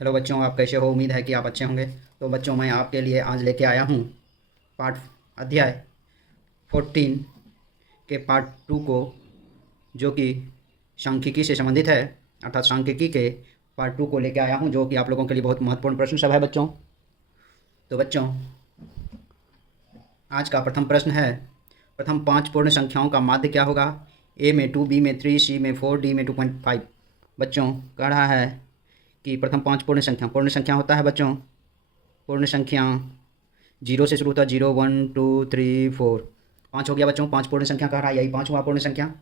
Hello बच्चों, आप कैसे हो? उम्मीद है कि आप अच्छे होंगे। तो बच्चों, मैं आपके लिए आज लेके आया हूँ पार्ट अध्याय 14 के पार्ट 2 को, जो कि सांख्यिकी से संबंधित है। अर्थात सांख्यिकी के पार्ट 2 को लेके आया हूँ, जो कि आप लोगों के लिए बहुत महत्वपूर्ण प्रश्न सब है बच्चों। तो बच्चों, आज का प्रथम प्रश्न है, प्रथम 5 पूर्ण संख्याओं का माध्य क्या होगा? ए में 2, बी में 3, सी में 4, डी में 2.5। बच्चों, कह रहा है कि प्रथम 5 पूर्ण संख्या होता है बच्चों। पूर्ण संख्या 0 से शुरू होता है। 0, 1, 2, 3, 4, 5 हो गया बच्चों। 5 पूर्ण संख्या कह रहा है, यही 5 हुआ पूर्ण संख्या।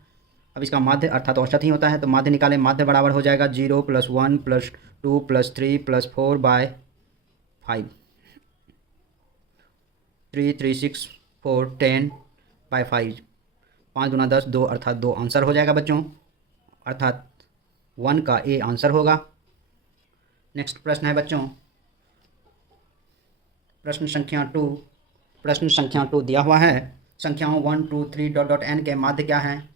अब इसका माध्य अर्थात औसत ही होता है, तो माध्य निकालें। माध्य बराबर हो जाएगा 0 + 1 + 2 + 3 + 4/5। 3, 3, 6, 4, 10/5। 5 दूना 10, 2 अर्थात 2 आंसर हो जाएगा बच्चों, अर्थात 1 का ए आंसर होगा। नेक्स्ट प्रश्न है बच्चों, प्रश्न संख्या 2 दिया हुआ है। संख्याओं 1, 2, 3 डॉट डॉट एन के माध्य क्या हैं?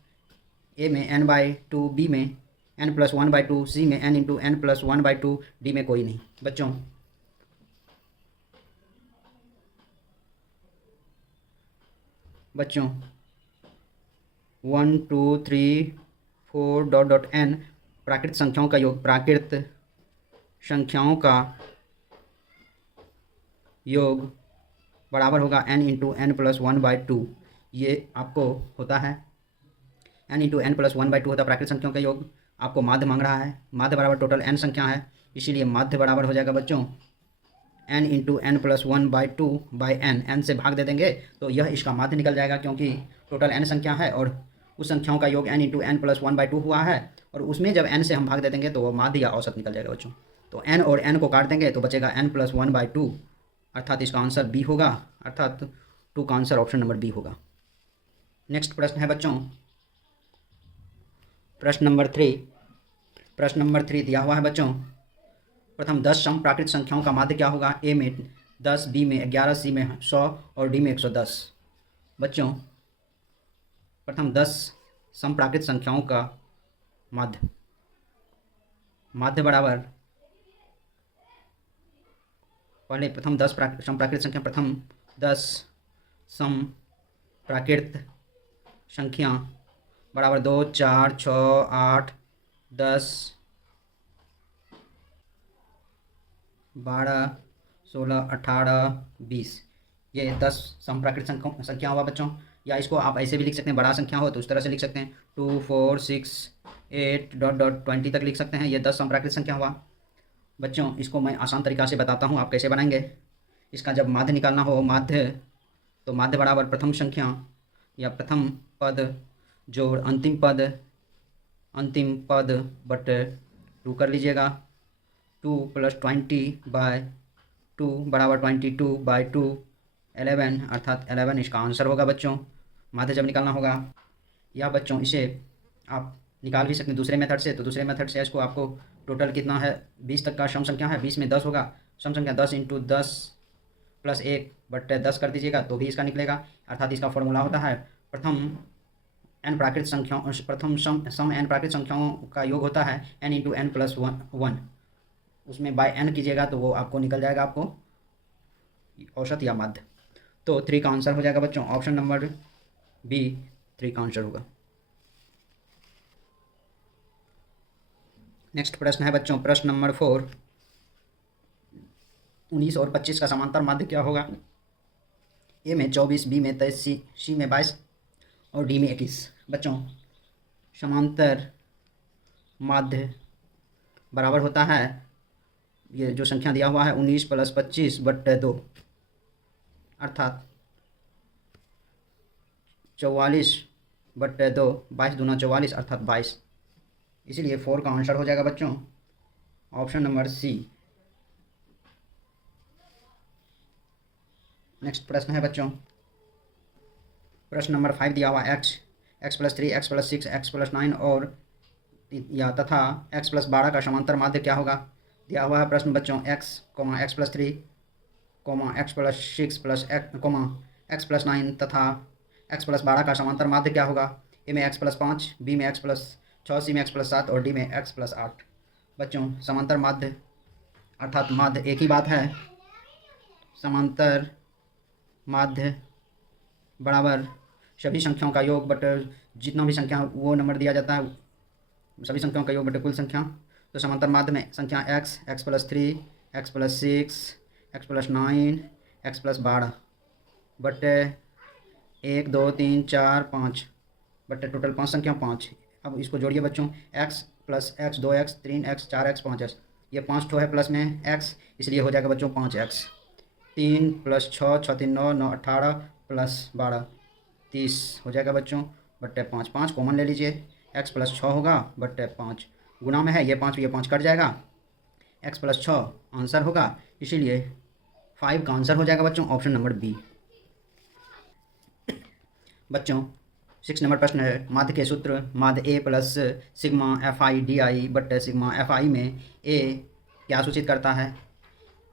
ए में n/2, बी में n+1/2, सी में n×n+1/2, डी में कोई नहीं। बच्चों, बच्चों 1, 2, 3, 4 डॉट डॉट एन प्राकृत संख्याओं का योग, प्राकृत संख्याओं का योग बराबर होगा n×n+1/2। ये आपको होता है n×n+1/2 होता है प्राकृत संख्याओं का योग। आपको माध्य मांग रहा है, माध्य बराबर टोटल n संख्या है, इसीलिए माध्य बराबर हो जाएगा बच्चों n×n+1/2/n। n से भाग दे देंगे तो यह इसका माध्य निकल जाएगा, क्योंकि टोटल n संख्या है और उस संख्याओं का योग n×n+1/2 हुआ है, और उसमें जब n से हम भाग दे देंगे तो वो माध्य या औसत निकल जाएगा बच्चों। तो n और n को काट देंगे तो बचेगा n+1/2, अर्थात इसका आंसर बी होगा, अर्थात 2 का आंसर ऑप्शन नंबर बी होगा। नेक्स्ट प्रश्न है बच्चों, प्रश्न नंबर 3 दिया हुआ है बच्चों। प्रथम 10 सम प्राकृत संख्याओं का माध्य क्या होगा? ए में 10, बी में 11, सी में 100 और डी में 110। बच्चों, प्रथम 10 सम प्राकृत संख्याओं का माध्य बराबर, पहले प्रथम 10 सम प्राकृत संख्या, प्रथम 10 सम प्राकृत संख्या बराबर 2, 4, 6, 8, 10, 12, 16, 18, 20। ये 10 समप्राकृत संख्या हुआ बच्चों। या इसको आप ऐसे भी लिख सकते हैं, बड़ा संख्या हो तो उस तरह से लिख सकते हैं, 2, 4, 6, 8 डॉट डॉट 20 तक लिख सकते हैं। ये 10 समप्राकृत संख्या हुआ बच्चों। इसको मैं आसान तरीका से बताता हूँ, आप कैसे बनाएंगे। इसका जब माध्य निकालना हो, तो माध्य बराबर प्रथम संख्या या प्रथम पद जोड़ अंतिम पद बटे 2 कर लीजिएगा। 2 + 20/2 बराबर 22/2, 11, अर्थात 11 इसका आंसर होगा बच्चों, माध्य जब निकालना होगा। या बच्चों इसे आप निकाल भी सकते हैं दूसरे मेथड से। तो दूसरे मेथड से इसको आपको टोटल कितना है, 20 तक का सम संख्या है, 20 में 10 होगा, सम संख्या 10 × 10 + 1/10 कर दीजिएगा तो भी इसका निकलेगा। अर्थात इसका फॉर्मूला होता है प्रथम n प्राकृत संख्याओं, प्रथम सम n प्राकृत संख्याओं का योग होता है n×n+1। उसमें बाय n कीजिएगा तो वो आपको निकल जाएगा, आपको औसत या माध्य। तो 3 का आंसर हो जाएगा बच्चों, ऑप्शन नंबर बी 3 का आंसर होगा। नेक्स्ट प्रश्न है बच्चों, प्रश्न नंबर 4, 19 और 25 का समांतर माध्य क्या होगा? ए में 24, बी में 23, सी में 22 और डी में 21। बच्चों, समांतर माध्य बराबर होता है, ये जो संख्या दिया हुआ है 19 + 25/2, अर्थात 44/2, 22 दूना 44 अर्थात 22। इसीलिए 4 का आंसर हो जाएगा बच्चों, ऑप्शन नंबर सी। नेक्स्ट प्रश्न है बच्चों, प्रश्न नंबर 5 दिया हुआ, x+3, x+6, x+9 और या तथा x+12 का समांतर माध्य क्या होगा? दिया हुआ है प्रश्न बच्चों, x, x+3, x+6 x+9 तथा x+12 का समांतर माध्य क्या होगा? ए में x+5, बी में x+6, सी में x+7 और डी में x+8। बच्चों, समांतर माध्य अर्थात माध्य एक ही बात है। समांतर माध्य बराबर सभी संख्याओं का योग बट जितना भी संख्या वो नंबर दिया जाता है, सभी संख्याओं का योग बटे कुल संख्या। तो समांतर माध्य में संख्या x plus 3, x plus 6, x plus 9, x plus 12 बटे 1 2 3 4 5 बटे टोटल 5 संख्या 5। अब इसको जोड़िए बच्चों, x plus x 2x 3x 4x 5x, ये 5 ठो है प्लस में x, इसलिए हो जाएगा बच्चों 5x। 3 प्लस 6 6 3 9 9 18 प्लस 12 30 हो जाएगा बच्चों बट्टे 5। 5 कॉमन ले लीजिए, x प्लस 6 होगा बट्टे 5, गुना में है ये 5 कट जाएगा, x प्लस 6 आंसर होगा, इसीलिए 5 का आंसर हो जाएगा बच्चों ऑप्शन नंबर बी। बच्चों 6 नंबर प्रश्न है, माध्य के सूत्र माध्य A plus sigma F I D I बट्टे सिग्मा एफ आई में ए क्या सूचित करता है।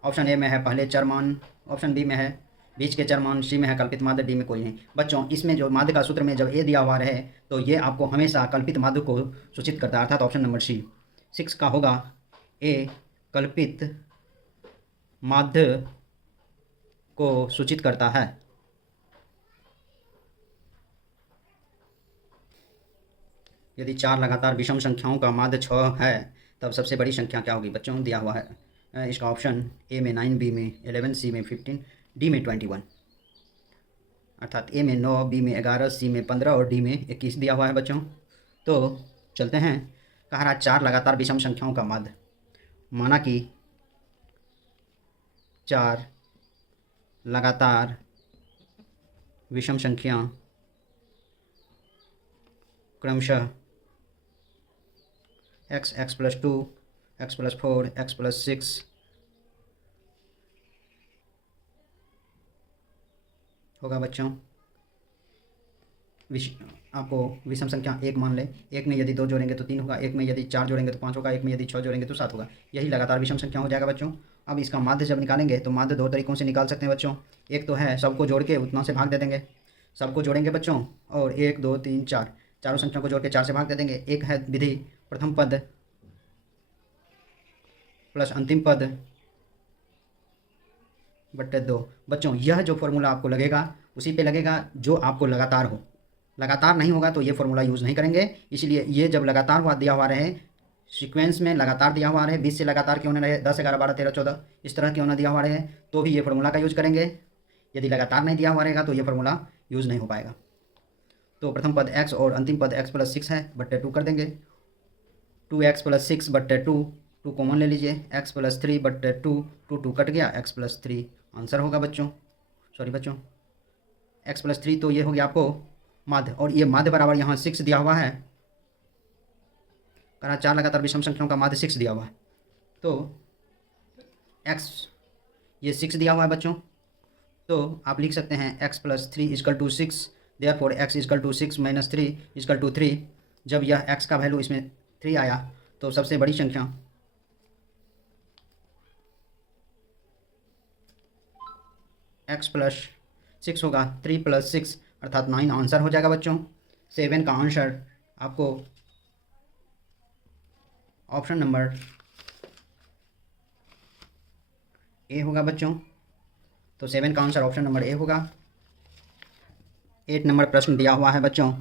ऑप्शन ए में है पहले चर मान, ऑप्शन बी में है बीच के चर मान, सी में है कल्पित माध्य, डी में कोई नहीं। बच्चों इसमें जो माध्य का सूत्र में जब ए दिया हुआ रहे तो ये आपको हमेशा कल्पित माध्य को सूचित करता है, अर्थात ऑप्शन नंबर सी 6 का होगा ए कल्पित माध्य को सूचित करता है। यदि 4 लगातार विषम संख्याओं का माध्य 6 है तब सबसे बड़ी संख्या क्या होगी। बच्चों दिया हुआ है इसका ऑप्शन ए में 9, बी में 11, सी में 15, डी में 21, अर्थात ए में 9, बी में 11, सी में 15 और डी में 21 दिया हुआ है बच्चों। तो चलते हैं, कह रहा 4 लगातार विषम संख्याओं का माध्य, माना कि 4 लगातार विषम संख्या क्रमशः x plus 2, x plus 4, x plus 6 होगा बच्चों। आपको विषम संख्या 1 मान ले, 1 में यदि 2 जोड़ेंगे तो 3 होगा, 1 में यदि 4 जोड़ेंगे तो 5 होगा, 1 में यदि 6 जोड़ेंगे तो 7 होगा, यही लगातार विषम संख्या हो जाएगा बच्चों। अब इसका माध्य जब निकालेंगे तो माध्य 2 तरीकों से निकाल सकते हैं बच्चों। एक तो है सबको जोड़ के उतना से भाग दे देंगे, सबको जोड़ेंगे बच्चों और 1 2 3 4 चारों संख्याओं को जोड़ के 4 से भाग दे देंगे। एक है विधि प्रथम पद प्लस अंतिम पद बट्टे 2। बच्चों यह जो फॉर्मूला आपको लगेगा उसी पे लगेगा जो आपको लगातार हो, लगातार नहीं होगा तो ये फॉर्मूला यूज़ नहीं करेंगे। इसलिए ये जब लगातार हुआ दिया हुआ रहे, सीक्वेंस में लगातार दिया हुआ रहे, 20 से लगातार क्यों न रहे, 10 11 12 13 14 इस तरह क्यों न दिया हुआ रहे, तो भी ये फार्मूला का यूज़ करेंगे। यदि लगातार नहीं दिया हुआ रहेगा तो ये फार्मूला यूज़ नहीं हो पाएगा। तो प्रथम पद x और अंतिम पद x प्लस 6 है बट्टे 2 कर देंगे, 2x प्लस 6 बट्टे 2, 2 कॉमन ले लीजिए, x प्लस 3 बट्टे 2, 2 कट गया, x प्लस 3 आंसर होगा बच्चों। सॉरी बच्चों x प्लस 3 तो ये हो गया आपको माध्य, और ये माध्य बराबर यहाँ 6 दिया हुआ है, करा 4 लगातार विषम संख्याओं का माध्य 6 दिया हुआ है, तो x ये 6 दिया हुआ है बच्चों। तो आप लिख सकते हैं x plus 3 equal to 6, therefore x equal to 6 minus 3 equal to 3। जब यह x का वैल्यू इसमें 3 आया तो सबसे बड़ी संख्या x प्लस 6 होगा, 3 प्लस 6 अर्थात 9 आंसर हो जाएगा बच्चों। 7 का आंसर आपको ऑप्शन नंबर ए होगा बच्चों। तो 7 का आंसर ऑप्शन नंबर ए होगा। 8 नंबर प्रश्न दिया हुआ है बच्चों,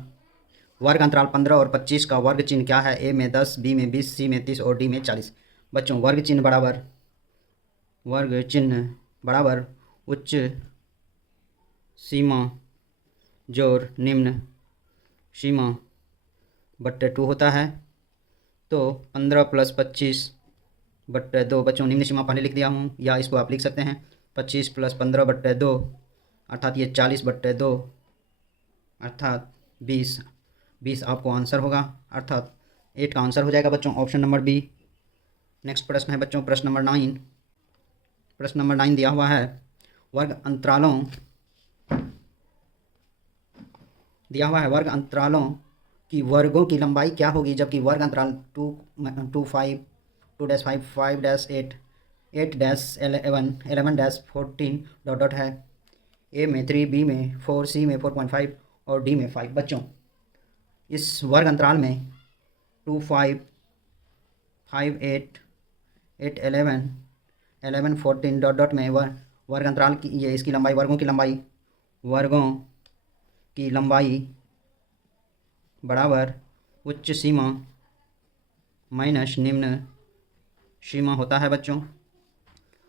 वर्ग अंतराल 15 और 25 का वर्ग चिन्ह क्या है। ए में 10, बी में 20, सी में 30 और डी में 40। बच्चों वर्ग चिन्ह बराबर उच्च सीमा जोड़ निम्न सीमा बट्टे 2 होता है। तो 15 प्लस 25 बट्टे 2, बच्चों निम्न सीमा पहले लिख दिया हूँ, या इसको आप लिख सकते हैं 25 प्लस 15 बट्टे 2 अर्थात ये 40 बट्टे 2 अर्थात 20 आपको आंसर होगा, अर्थात 8 का आंसर हो जाएगा बच्चों ऑप्शन नंबर बी। नेक्स्ट प्रश्न है बच्चों प्रश्न नंबर 9। प्रश्न नंबर 9 दिया हुआ है, वर्ग अंतरालों की वर्गों की लंबाई क्या होगी, जबकि वर्ग अंतराल 2, 5, 2-5, 5-8, 8-11, 11-14 डॉट डॉट है। ए में 3, बी में 4, सी में 4.5 और डी में 5। बच्चों इस वर्ग अंतराल में 2, 5, 5, 8, 8, 11 11 14 डॉट डॉट में वर्ग अंतराल की ये इसकी लंबाई, वर्गों की लंबाई बराबर उच्च सीमा माइनस निम्न सीमा होता है बच्चों।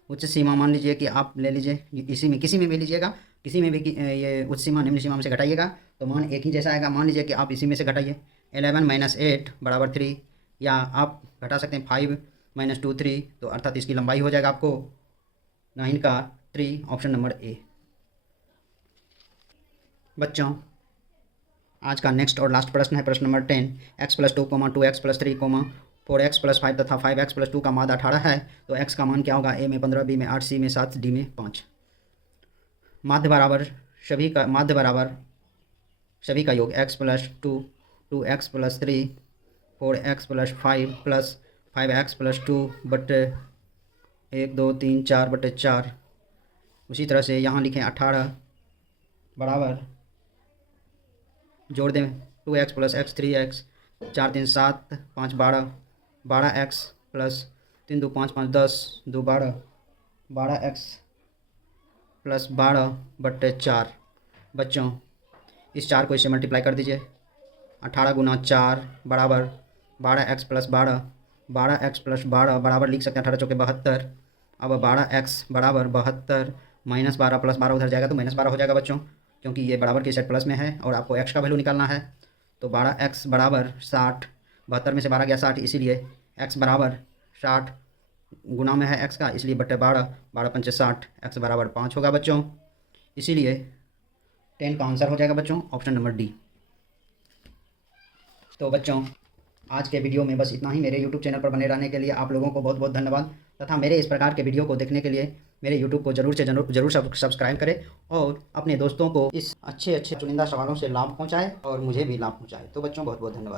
उच्च सीमा मान लीजिए कि आप ले लीजिए इसी में किसी में भी लीजिएगा, किसी में भी ये उच्च सीमा निम्न सीमा में से घटाइएगा तो मान एक ही जैसा आएगा। मान लीजिए कि आप इसी में से घटाइए 11 माइनस 8 बराबर 3, या आप घटा सकते हैं 5 माइनस 2 3, तो अर्थात इसकी लंबाई हो जाएगा आपको 9 का 3, ऑप्शन नंबर ए। बच्चों आज का नेक्स्ट और लास्ट प्रश्न है प्रश्न नंबर 10। x + 2, 2x + 3, 4x + 5 तथा 5x + 2 का माध्य 18 है तो x का मान क्या होगा? a में 15, b में 8, c में 7, d में 5। माध्य बराबर सभी का योग x + 2, 2x + 3, 4x + 5 plus 5x + 2 बटे 1 2 3 4 बटे 4। उसी तरह से यहाँ लिखें 18 बराबर, जोड़ दें 2x + x 3x, 4 3 7 5 12, 12x + 3 2 5 5 10 2 12, 12x + 12 बटे 4। बच्चों इस 4 को इससे मल्टीप्लाई कर दीजिए। 18 गुना 4 बराबर 12x + 12, 12x + 12 बराबर लिख सकते हैं 18 चौके 72। अब 12x बराबर 72 माइनस 12 प्लस 12 उधर जाएगा तो माइनस 12 हो जाएगा बच्चों, क्योंकि ये बराबर की सेट प्लस में है और आपको x का वैल्यू निकालना है। तो 12x बराबर 60, 72 में से 12 गया 60, इसीलिए x बराबर 60 गुना में है x का, इसलिए बटे 12, 12 पंचे 60, x बराबर 5 होगा बच्चों। इसीलिए 10 का आंसर हो जाएगा बच्चों ऑप्शन नंबर डी। तो बच्चों आज के वीडियो में बस इतना ही। मेरे YouTube चैनल पर बने रहने के लिए आप लोगों को बहुत बहुत धन्यवाद, तथा मेरे इस प्रकार के वीडियो को देखने के लिए मेरे YouTube को जरूर सब्सक्राइब करें और अपने दोस्तों को इस अच्छे चुनिंदा सवालों से लाभ पहुंचाएं और मुझे भी लाभ पहुंचाएं। तो बच्चों बहुत बहुत धन्यवाद।